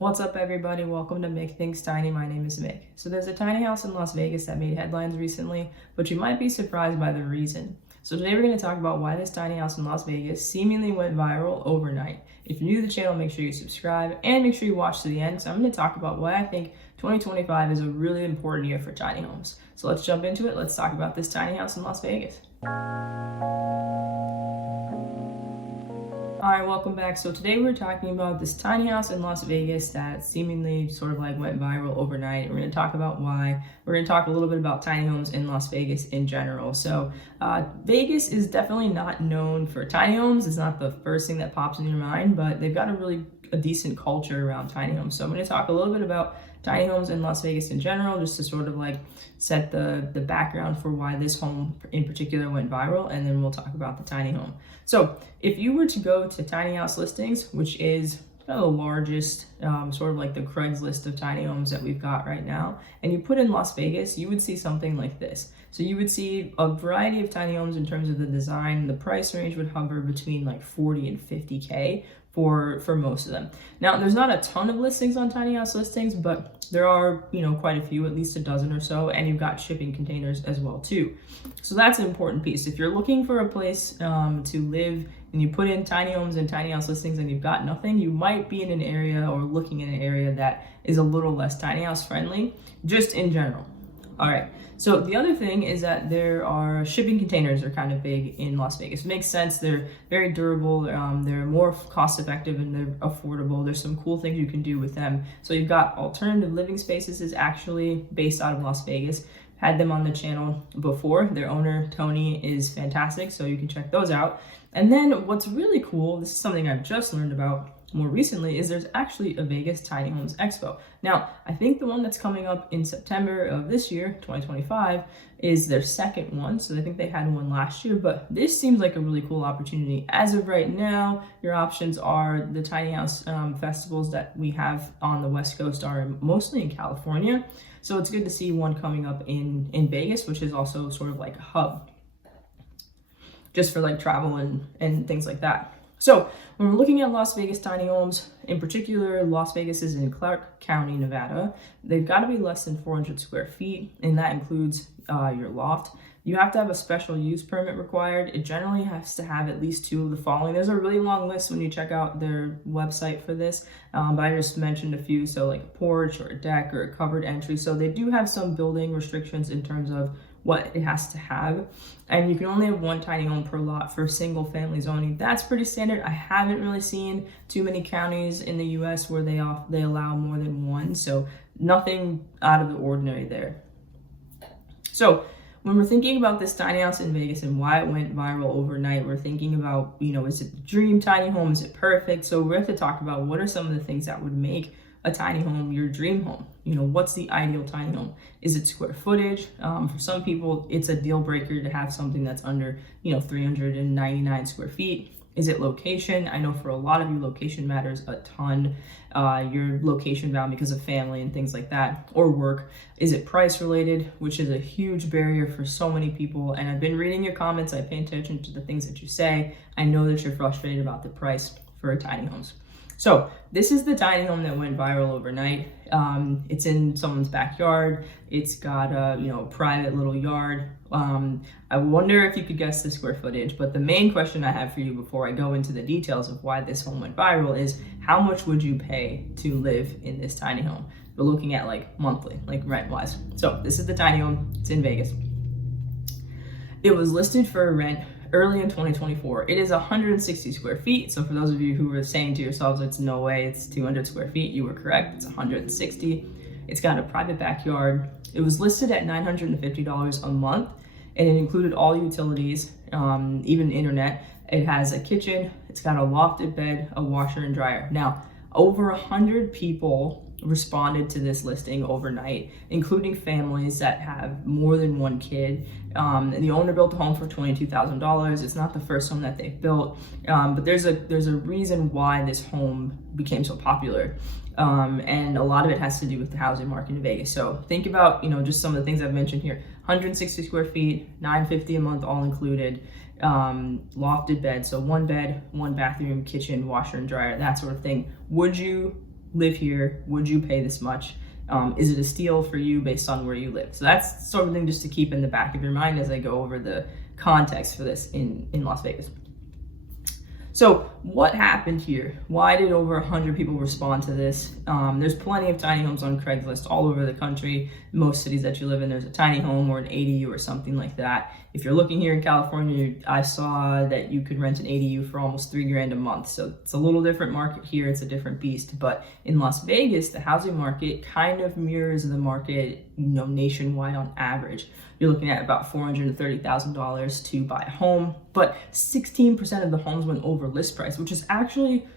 What's up, everybody? Welcome to Make Things Tiny. My name is Mick. So there's a tiny house in Las Vegas that made headlines recently, but you might be surprised by the reason. So today we're going to talk about why this tiny house in Las Vegas seemingly went viral overnight. If you're new to the channel, make sure you subscribe and make sure you watch to the end. So I'm going to talk about why I think 2025 is a really important year for tiny homes. So let's jump into it. Let's talk about this tiny house in Las Vegas. Alright, welcome back. So today we're talking about this tiny house in Las Vegas that seemingly sort of like went viral overnight. We're going to talk about why. We're going to talk a little bit about tiny homes in Las Vegas in general. So Vegas is definitely not known for tiny homes. It's not the first thing that pops in your mind, but they've got a decent culture around tiny homes. So I'm going to talk a little bit about tiny homes in Las Vegas in general, just to sort of like set the background for why this home in particular went viral, and then we'll talk about the tiny home. So if you were to go to tiny house listings, which is kind of the largest, sort of like the Craigslist of tiny homes that we've got right now, and you put in Las Vegas, you would see something like this. So you would see a variety of tiny homes in terms of the design. The price range would hover between like 40 and 50K for most of them. Now, there's not a ton of listings on tiny house listings, but there are, quite a few, at least a dozen or so, and you've got shipping containers as well too. So that's an important piece. If you're looking for a place to live and you put in tiny homes and tiny house listings and you've got nothing, you might be in an area or looking in an area that is a little less tiny house friendly, just in general. All right. So the other thing is that there are shipping containers are kind of big in Las Vegas. It makes sense. They're very durable. They're more cost effective and they're affordable. There's some cool things you can do with them. So you've got Alternative Living Spaces is actually based out of Las Vegas. Had them on the channel before. Their owner, Tony, is fantastic. So you can check those out. And then what's really cool, this is something I've just learned about more recently, is there's actually a Vegas Tiny Homes Expo. Now, I think the one that's coming up in September of this year, 2025, is their second one. So I think they had one last year, but this seems like a really cool opportunity. As of right now, your options are the tiny house festivals that we have on the West Coast are mostly in California. So it's good to see one coming up in Vegas, which is also sort of like a hub just for like travel and things like that. So when we're looking at Las Vegas tiny homes, in particular, Las Vegas is in Clark County, Nevada. They've got to be less than 400 square feet, and that includes your loft. You have to have a special use permit required. It generally has to have at least two of the following. There's a really long list when you check out their website for this, but I just mentioned a few. So like a porch or a deck or a covered entry. So they do have some building restrictions in terms of what it has to have, and you can only have one tiny home per lot for single family zoning. That's pretty standard. I haven't really seen too many counties in the US where they allow more than one, so nothing out of the ordinary there. So when we're thinking about this tiny house in Vegas and why it went viral overnight, we're thinking about, is it the dream tiny home? Is it perfect? So we have to talk about what are some of the things that would make a tiny home your dream home. What's the ideal tiny home? Is it square footage? For some people, it's a deal breaker to have something that's under 399 square feet. Is it location? I know for a lot of you, location matters a ton. Your location bound because of family and things like that, or work. Is it price related, which is a huge barrier for so many people? And I've been reading your comments. I pay attention to the things that you say. I know that you're frustrated about the price for tiny homes. So this is the tiny home that went viral overnight. It's in someone's backyard. It's got a private little yard. I wonder if you could guess the square footage, but the main question I have for you before I go into the details of why this home went viral is how much would you pay to live in this tiny home? We're looking at like monthly, like rent wise. So this is the tiny home. It's in Vegas. It was listed for rent early in 2024. It is 160 square feet. So for those of you who were saying to yourselves, it's no way it's 200 square feet, you were correct. It's 160. It's got a private backyard. It was listed at $950 a month, and it included all utilities, even internet. It has a kitchen. It's got a lofted bed, a washer and dryer. Now, over 100 people responded to this listing overnight, including families that have more than one kid. And the owner built the home for $22,000. It's not the first home that they've built, but there's a reason why this home became so popular. And a lot of it has to do with the housing market in Vegas. So think about, just some of the things I've mentioned here. 160 square feet, $950 a month, all included. Lofted bed, so one bed, one bathroom, kitchen, washer and dryer, that sort of thing. Would you live here? Would you pay this much? Is it a steal for you based on where you live? So that's sort of thing just to keep in the back of your mind as I go over the context for this in Las Vegas. So what happened here? Why did over 100 people respond to this? There's plenty of tiny homes on Craigslist all over the country. Most cities that you live in, there's a tiny home or an ADU or something like that. If you're looking here in California, I saw that you could rent an ADU for almost $3,000 a month. So it's a little different market here. It's a different beast. But in Las Vegas, the housing market kind of mirrors the market, nationwide on average. You're looking at about $430,000 to buy a home, but 16% of the homes went over list price, which is actually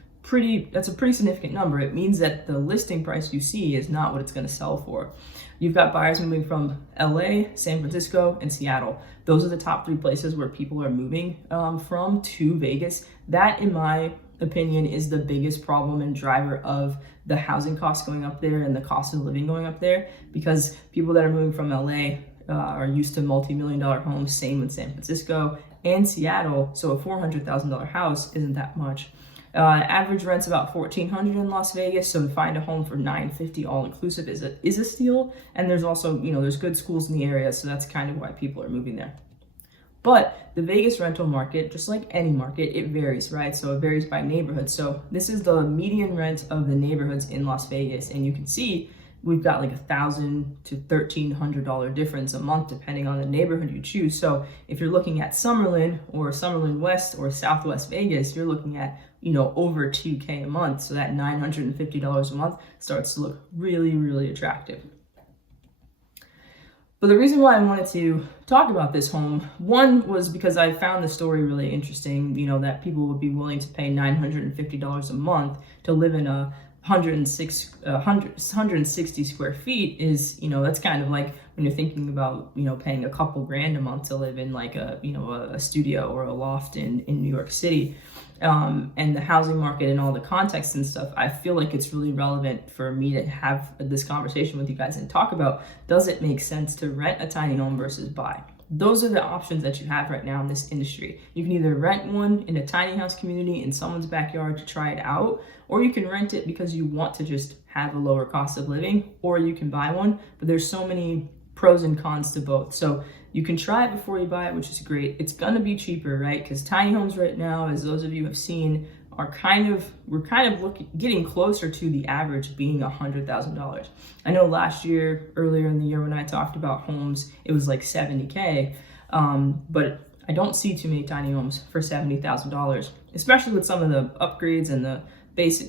that's a pretty significant number. It means that the listing price you see is not what it's going to sell for. You've got buyers moving from LA, San Francisco, and Seattle. Those are the top 3 places where people are moving from to Vegas. That, in my opinion, is the biggest problem and driver of the housing costs going up there and the cost of living going up there, because people that are moving from LA are used to multi-million-dollar homes, same with San Francisco and Seattle. So a $400,000 house isn't that much. Average rent's about $1,400 in Las Vegas, so to find a home for $950 all inclusive is a steal. And there's also, there's good schools in the area, so that's kind of why people are moving there. But the Vegas rental market, just like any market, it varies, right? So it varies by neighborhood. So this is the median rent of the neighborhoods in Las Vegas, and you can see we've got like $1,000 to $1,300 difference a month depending on the neighborhood you choose. So if you're looking at Summerlin or Summerlin West or Southwest Vegas, you're looking at over $2,000 a month. So that $950 a month starts to look really, really attractive. But the reason why I wanted to talk about this home, one was because I found the story really interesting, that people would be willing to pay $950 a month to live in a 160 square feet is, that's kind of like when you're thinking about, paying a couple grand a month to live in like a studio or a loft in New York City. And the housing market and all the context and stuff, I feel like it's really relevant for me to have this conversation with you guys and talk about, does it make sense to rent a tiny home versus buy? Those are the options that you have right now in this industry. You can either rent one in a tiny house community in someone's backyard to try it out, or you can rent it because you want to just have a lower cost of living, or you can buy one. But there's so many pros and cons to both. So you can try it before you buy it, which is great. It's gonna be cheaper, right? Because tiny homes right now, as those of you have seen, we're kind of getting closer to the average being $100,000. I know last year, earlier in the year when I talked about homes, it was like $70,000, but I don't see too many tiny homes for $70,000, especially with some of the upgrades and the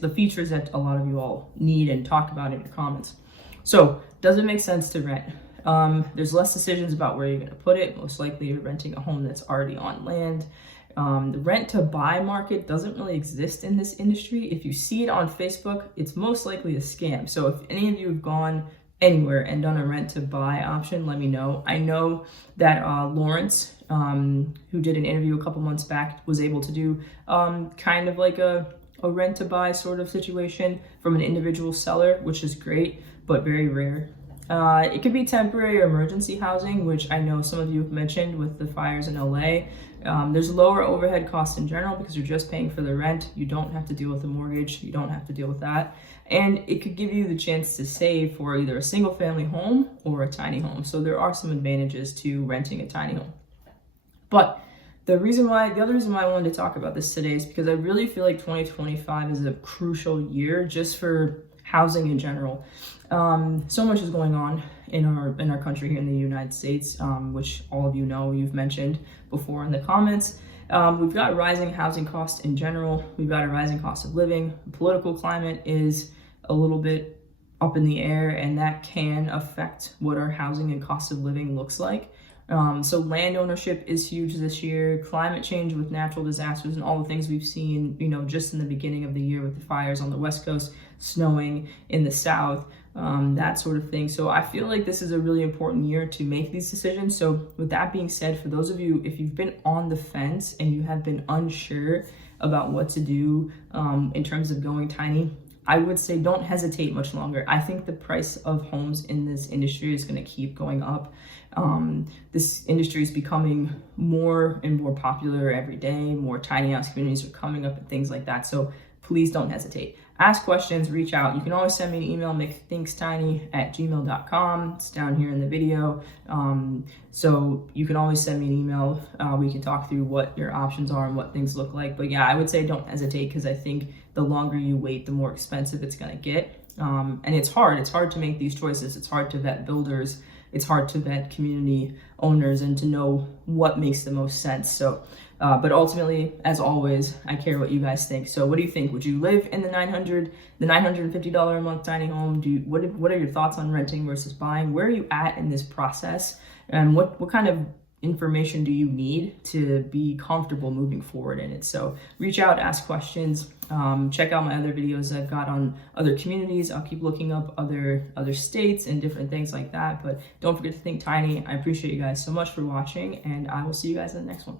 features that a lot of you all need and talk about in your comments. So does it make sense to rent? There's less decisions about where you're going to put it. Most likely you're renting a home that's already on land. The rent to buy market doesn't really exist in this industry. If you see it on Facebook, it's most likely a scam. So if any of you have gone anywhere and done a rent to buy option, let me know. I know that Lawrence, who did an interview a couple months back, was able to do kind of like a rent to buy sort of situation from an individual seller, which is great, but very rare. It could be temporary or emergency housing, which I know some of you have mentioned with the fires in LA. There's lower overhead costs in general because you're just paying for the rent. You don't have to deal with the mortgage. You don't have to deal with that. And it could give you the chance to save for either a single family home or a tiny home. So there are some advantages to renting a tiny home. But the other reason why I wanted to talk about this today is because I really feel like 2025 is a crucial year just for housing in general. So much is going on in our country here in the United States, which all of you know, you've mentioned before in the comments. We've got rising housing costs in general. We've got a rising cost of living. The political climate is a little bit up in the air, and that can affect what our housing and cost of living looks like. So land ownership is huge this year. Climate change with natural disasters and all the things we've seen, just in the beginning of the year with the fires on the West Coast, snowing in the South, that sort of thing. So I feel like this is a really important year to make these decisions. So with that being said, for those of you, if you've been on the fence and you have been unsure about what to do in terms of going tiny, I would say don't hesitate much longer. I think the price of homes in this industry is going to keep going up. This industry is becoming more and more popular every day. More tiny house communities are coming up and things like that. So please don't hesitate. ask questions, reach out. You can always send me an email, mcthinkstiny@gmail.com. It's down here in the video. So you can always send me an email. We can talk through what your options are and what things look like. But yeah, I would say don't hesitate, because I think the longer you wait, the more expensive it's going to get. And it's hard. It's hard to make these choices. It's hard to vet builders. It's hard to vet community owners and to know what makes the most sense. So, but ultimately, as always, I care what you guys think. So what do you think? Would you live in the $950 a month tiny home? What are your thoughts on renting versus buying? Where are you at in this process? And what kind of information do you need to be comfortable moving forward in it? So reach out, ask questions, check out my other videos I've got on other communities. I'll keep looking up other states and different things like that. But don't forget to think tiny. I appreciate you guys so much for watching, and I will see you guys in the next one.